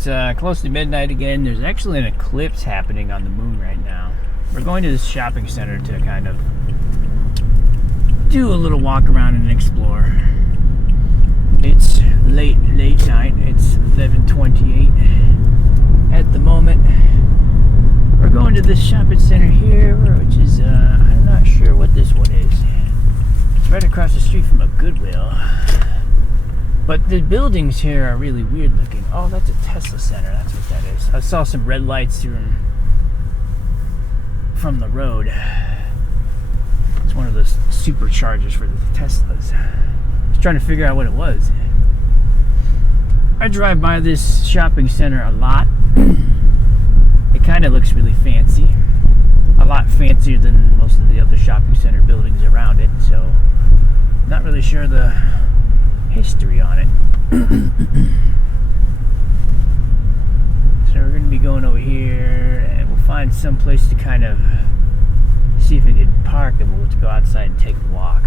It's close to midnight again. There's actually an eclipse happening on the moon right now. We're going to this shopping center to kind of do a little walk around and explore. It's late night. It's 11:28 at the moment. We're going to this shopping center here, which is, I'm not sure what this one is. It's right across the street from a Goodwill. But the buildings here are really weird looking. Oh, that's a Tesla center. That's what that is. I saw some red lights from the road. It's one of those superchargers for the Teslas. I was trying to figure out what it was. I drive by this shopping center a lot. It kind of looks really fancy. A lot fancier than most of the other shopping center buildings around it. So, not really sure the history on it. So we're going to be going over here and we'll find some place to kind of see if we can park and we'll go outside and take a walk.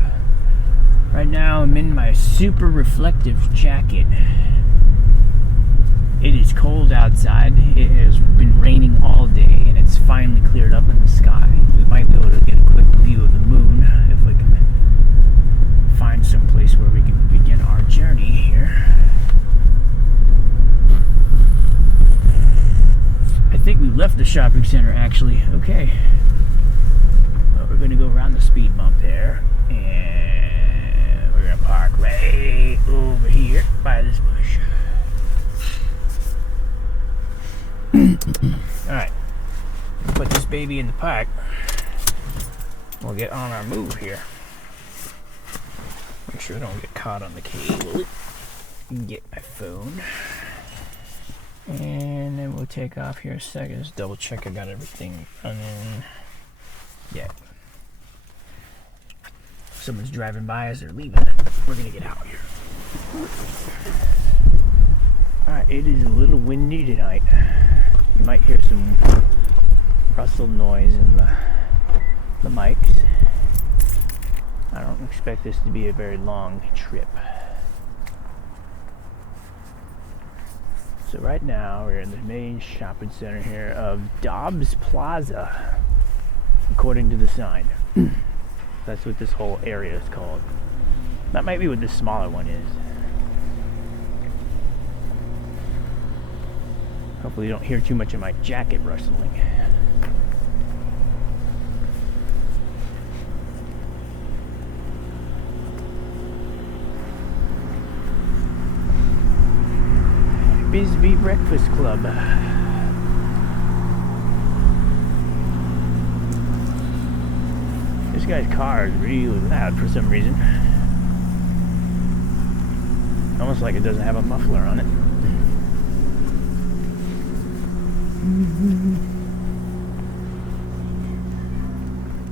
Right now I'm in my super reflective jacket. It is cold outside. It has been raining all day and it's finally cleared up in the sky. We might be able to get a quick view of the moon if we can find some place where we can begin our journey here. I think we left the shopping center actually. Okay. Well, we're going to go around the speed bump there and we're going to park right over here by this bush. Alright. Put this baby in the park. We'll get on our move here. Make sure I don't get caught on the cable. Get my phone. And then we'll take off here a second. Just double check I got everything running. Yeah. Someone's driving by as they're leaving. We're gonna get out here. Alright, it is a little windy tonight. You might hear some rustle noise in the mics. I don't expect this to be a very long trip. So right now we're in the main shopping center here of Dobbs Plaza, according to the sign. That's what this whole area is called. That might be what this smaller one is. Hopefully you don't hear too much of my jacket rustling. Bisbee Breakfast Club. This guy's car is really loud for some reason. Almost like it doesn't have a muffler on it.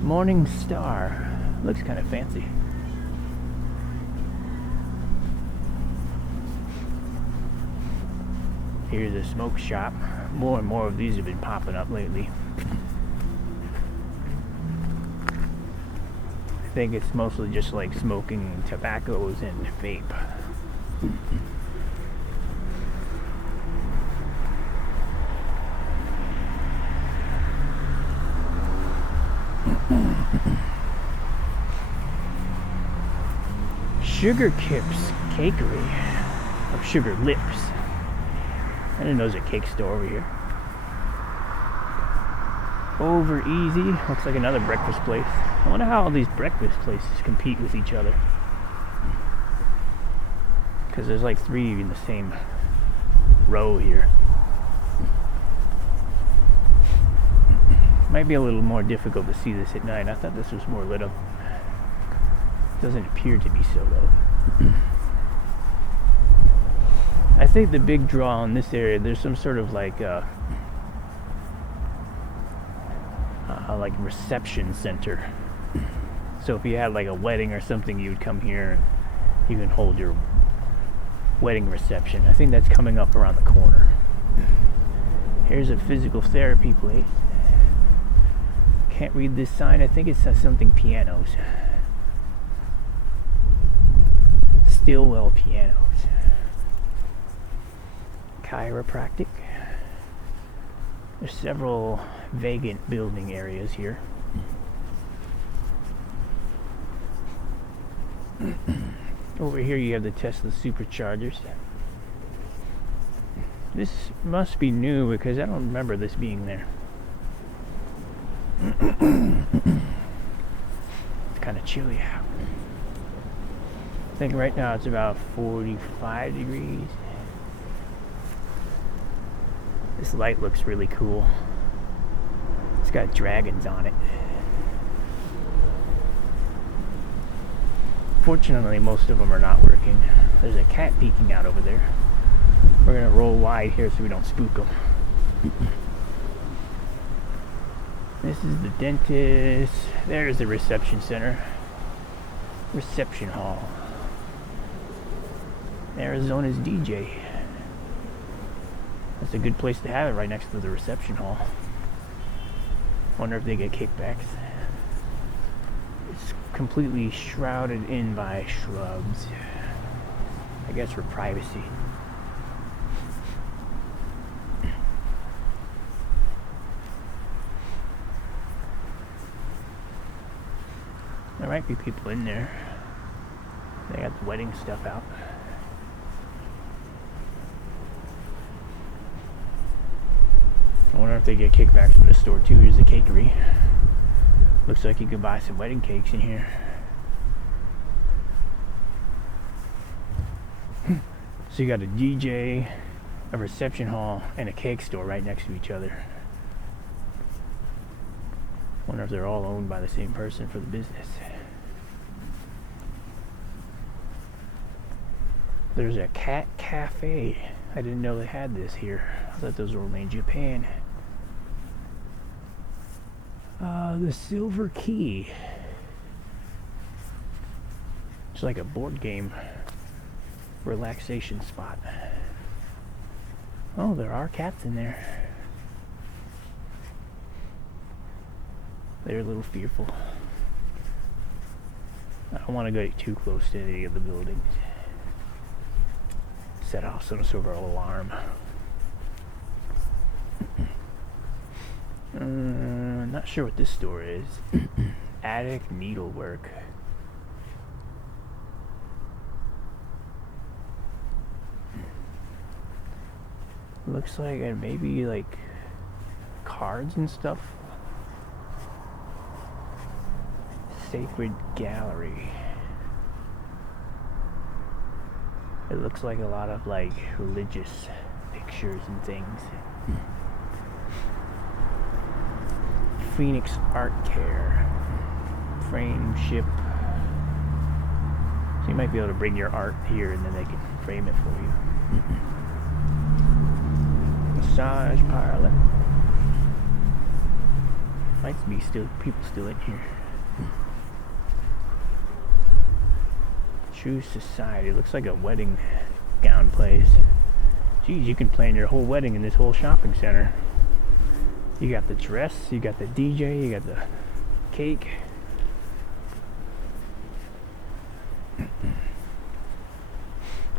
Morning Star. Looks kind of fancy. Here's a smoke shop. More and more of these have been popping up lately. I think it's mostly just like smoking tobaccos and vape. Sugar Kips Cakery. Or Sugar Lips. I didn't know there's a cake store over here. Over Easy. Looks like another breakfast place. I wonder how all these breakfast places compete with each other. Because there's like 3 in the same row here. Might be a little more difficult to see this at night. I thought this was more lit up. Doesn't appear to be so though. I think the big draw in this area, there's some sort of like reception center. So if you had like a wedding or something, you would come here and you can hold your wedding reception. I think that's coming up around the corner. Here's a physical therapy place. Can't read this sign. I think it says something pianos. Stillwell pianos. chiropractic. There's several vacant building areas here. Over here you have the Tesla superchargers. This must be new because I don't remember this being there. It's kind of chilly out. I think right now it's about 45 degrees. This light looks really cool. It's got dragons on it. Fortunately, most of them are not working. There's a cat peeking out over there. We're gonna roll wide here so we don't spook them. This is the dentist. There's the reception center. Reception hall. Arizona's DJ. That's a good place to have it right next to the reception hall. Wonder if they get kickbacks. It's completely shrouded in by shrubs. I guess for privacy. There might be people in there. They got the wedding stuff out. I wonder if they get kickbacks from the store too. Here's the cakery. Looks like you can buy some wedding cakes in here. So you got a DJ, a reception hall, and a cake store right next to each other. Wonder if they're all owned by the same person for the business. There's a cat cafe. I didn't know they had this here. I thought those were only in Japan. The Silver Key. It's like a board game relaxation spot. Oh, there are cats in there. They're a little fearful. I don't want to go too close to any of the buildings. Set off some sort of alarm. Not sure what this store is. Attic needlework. Looks like maybe like cards and stuff. Sacred Gallery. It looks like a lot of like religious pictures and things. Phoenix Art Care. Frame ship. So you might be able to bring your art here and then they can frame it for you. Massage parlor. Might be people still in here. True Society. Looks like a wedding gown place. Geez, you can plan your whole wedding in this whole shopping center. You got the dress, you got the DJ, you got the cake.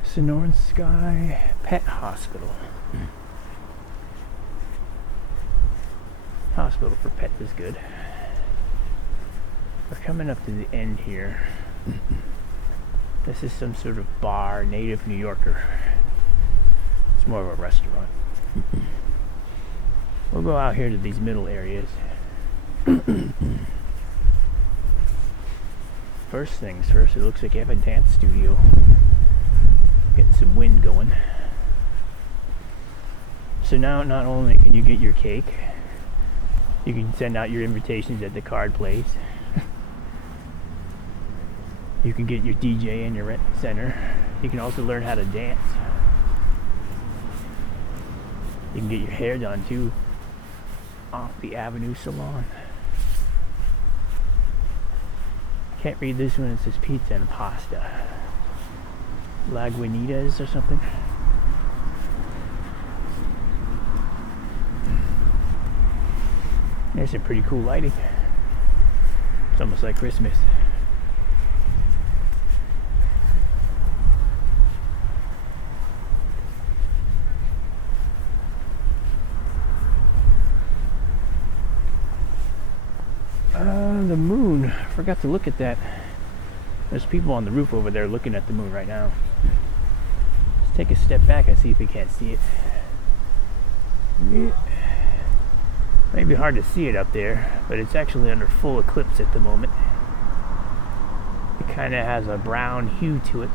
Sonoran Sky Pet Hospital. Hospital for pets is good. We're coming up to the end here. This is some sort of bar, native New Yorker. It's more of a restaurant. We'll go out here to these middle areas. First things first, it looks like you have a dance studio. Getting some wind going. So now not only can you get your cake, you can send out your invitations at the card place. You can get your DJ in your rent center. You can also learn how to dance. You can get your hair done too. Off the Avenue Salon. Can't read this one, it says pizza and pasta. Lagunitas or something. There's some pretty cool lighting. It's almost like Christmas. forgot to look at that. There's people on the roof over there looking at the moon right now. Let's take a step back and see if we can't see it. Might be hard to see it up there, but it's actually under full eclipse at the moment. It kind of has a brown hue to it.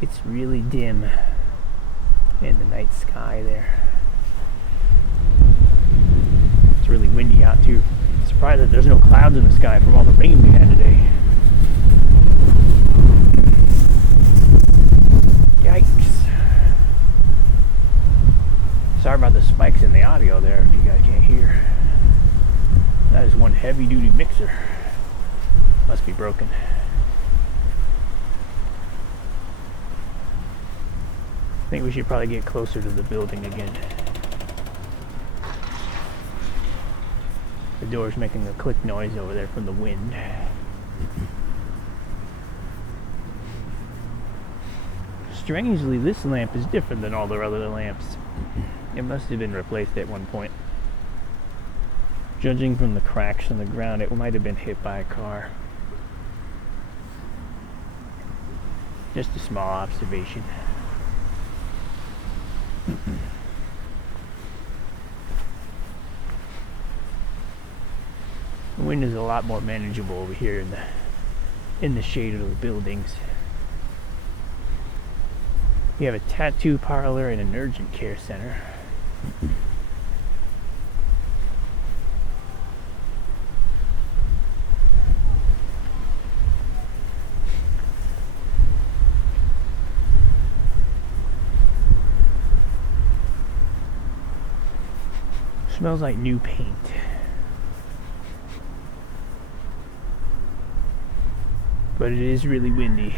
It's really dim in the night sky there. It's really windy out too. I'm surprised that there's no clouds in the sky from all the rain we had today. Yikes. Sorry about the spikes in the audio there if you guys can't hear. That is one heavy duty mixer. Must be broken. I think we should probably get closer to the building again. The door's making a click noise over there from the wind. Strangely, this lamp is different than all the other lamps. It must have been replaced at one point. Judging from the cracks on the ground, it might have been hit by a car. Just a small observation. The wind is a lot more manageable over here in the shade of the buildings. We have a tattoo parlor and an urgent care center. Smells like new paint. But it is really windy.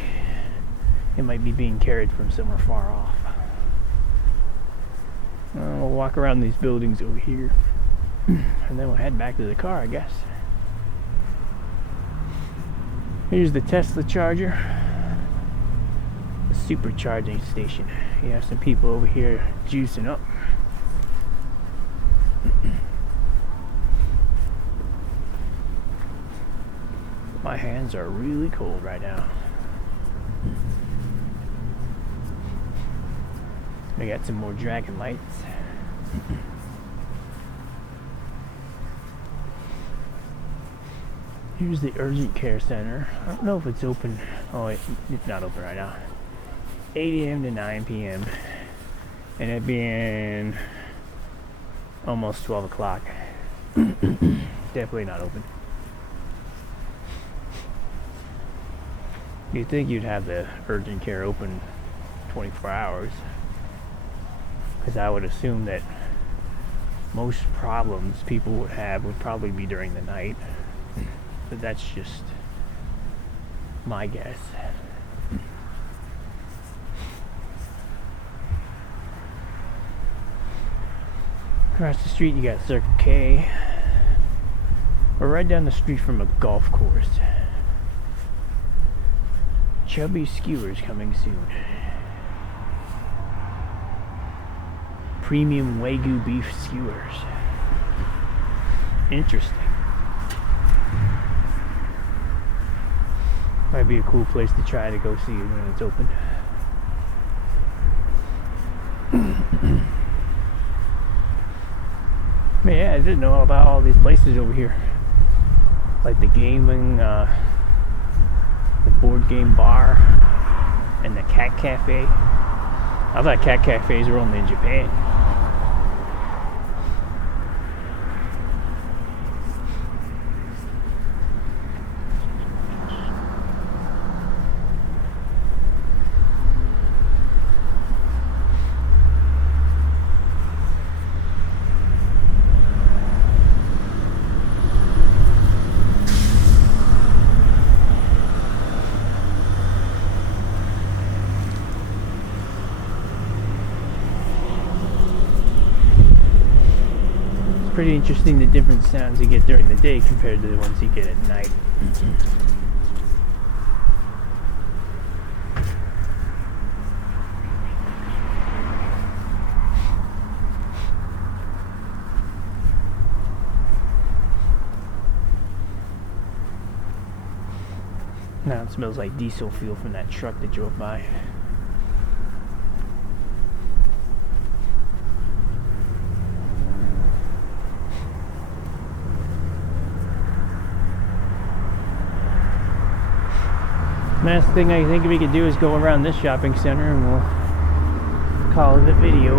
It might be being carried from somewhere far off. We'll walk around these buildings over here. And then we'll head back to the car, I guess. Here's the Tesla charger. The supercharging station. You have some people over here juicing up. My hands are really cold right now. We got some more dragon lights. Here's the urgent care center. I don't know if it's open. Oh, it's not open right now. 8 a.m. to 9 p.m. And it being almost 12 o'clock. Definitely not open. You'd think you'd have the urgent care open 24 hours. Because I would assume that most problems people would have would probably be during the night. But that's just my guess. Across the street you got Circle K. We're right down the street from a golf course. Chubby skewers coming soon. Premium Wagyu beef skewers. Interesting. Might be a cool place to try to go see it when it's open. Man, yeah, I didn't know about all these places over here. Like the gaming, the board game bar, and the cat cafe. I thought cat cafes were only in Japan. Pretty interesting the different sounds you get during the day compared to the ones you get at night. Now it smells like diesel fuel from that truck that drove by. Last thing I think we could do is go around this shopping center and we'll call it a video.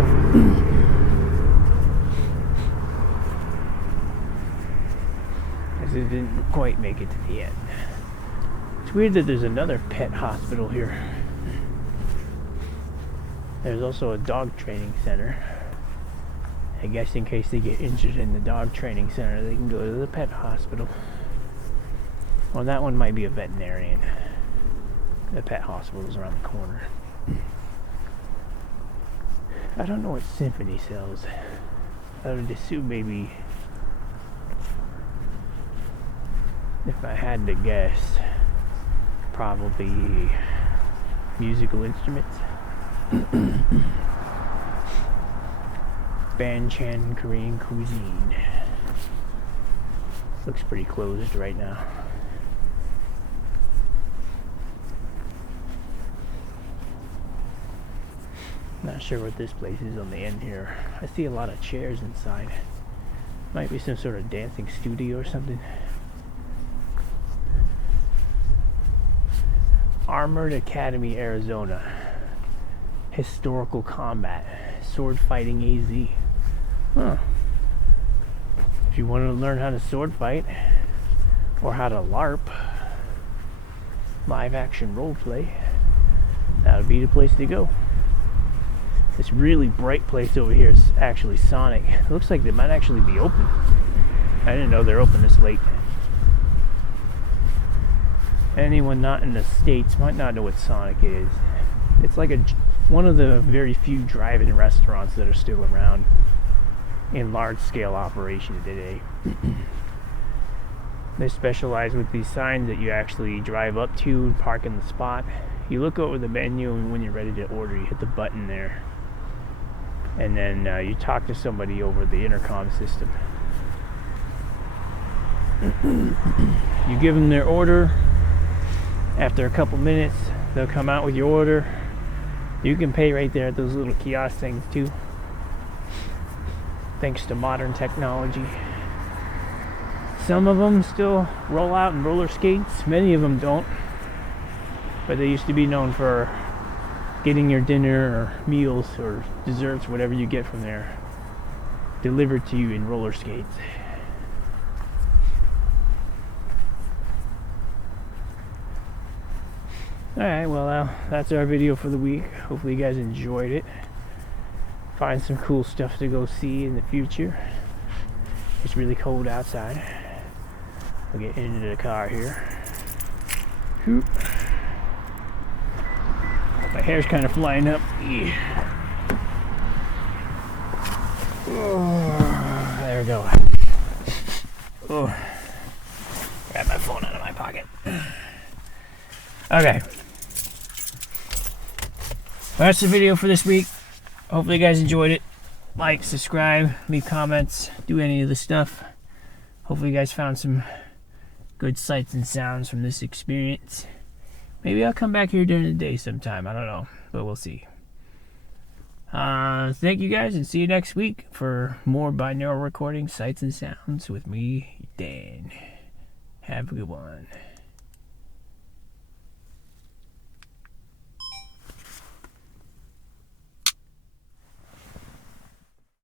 As it didn't quite make it to the end. It's weird that there's another pet hospital here. There's also a dog training center. I guess in case they get injured in the dog training center, they can go to the pet hospital. Well, that one might be a veterinarian. The pet hospital is around the corner. I don't know what Symphony sells. I would assume maybe, if I had to guess, probably musical instruments. Banchan Korean cuisine. Looks pretty closed right now. Not sure what this place is on the end here. I see a lot of chairs inside. Might be some sort of dancing studio or something. Armored Academy, Arizona. Historical combat. Sword fighting AZ. Huh. If you want to learn how to sword fight, or how to LARP, live action roleplay, that would be the place to go. This really bright place over here is actually Sonic. It looks like they might actually be open. I didn't know they're open this late. Anyone not in the States might not know what Sonic is. It's like one of the very few drive-in restaurants that are still around in large-scale operation today. They specialize with these signs that you actually drive up to and park in the spot. You look over the menu, and when you're ready to order, you hit the button there. And then you talk to somebody over the intercom system. You give them their order. After a couple minutes, they'll come out with your order. You can pay right there at those little kiosk things too, thanks to modern technology. Some of them still roll out in roller skates. Many of them don't. But they used to be known for getting your dinner or meals or desserts, whatever you get from there, delivered to you in roller skates. Alright, well, that's our video for the week. Hopefully you guys enjoyed it. Find some cool stuff to go see in the future. It's really cold outside. I'll get into the car here. Whoop. My hair's kind of flying up. Oh, there we go. Oh, grab my phone out of my pocket. Okay. That's the video for this week. Hopefully you guys enjoyed it. Like, subscribe, leave comments, do any of the stuff. Hopefully you guys found some good sights and sounds from this experience. Maybe I'll come back here during the day sometime. I don't know, but we'll see. Thank you guys, and see you next week for more binaural recording sights and sounds with me, Dan. Have a good one.